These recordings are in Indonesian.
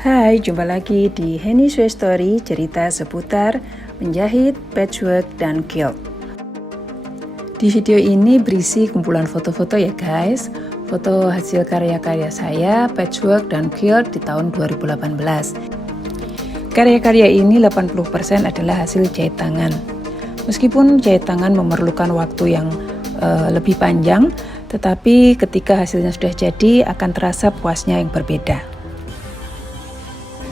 Hai, jumpa lagi di Henny Sue Story, cerita seputar menjahit, patchwork, dan quilt. Di video ini berisi kumpulan foto-foto ya guys. Foto hasil karya-karya saya, patchwork, dan quilt di tahun 2018. Karya-karya ini 80% adalah hasil jahit tangan. Meskipun jahit tangan memerlukan waktu yang lebih panjang, tetapi ketika hasilnya sudah jadi akan terasa puasnya yang berbeda.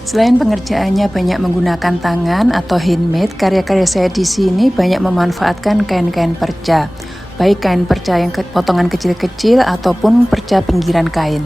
Selain pengerjaannya banyak menggunakan tangan atau handmade, karya-karya saya di sini banyak memanfaatkan kain-kain perca, baik kain perca yang potongan kecil-kecil ataupun perca pinggiran kain.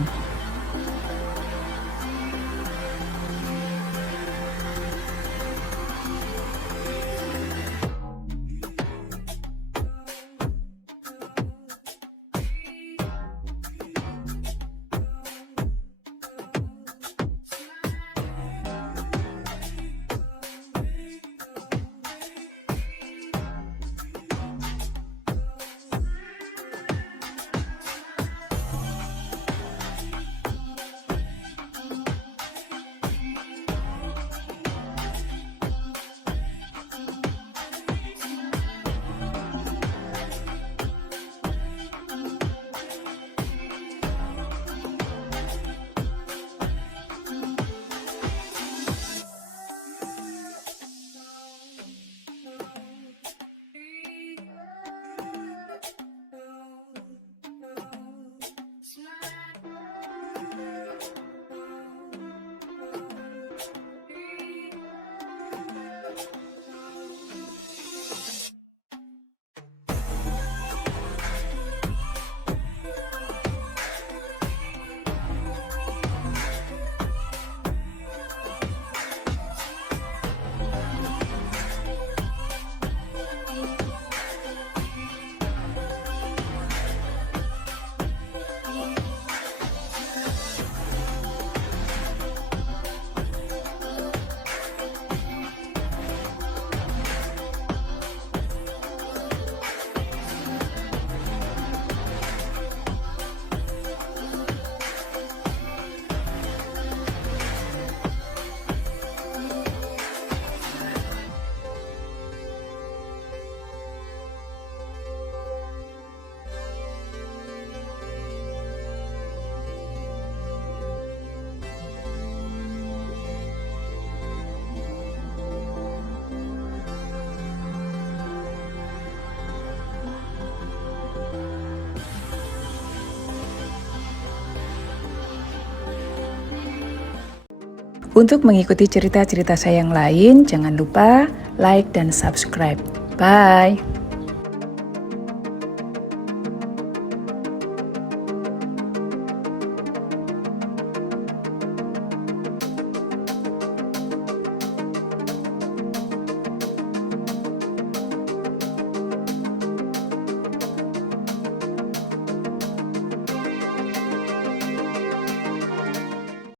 Untuk mengikuti cerita-cerita saya yang lain, jangan lupa like dan subscribe. Bye!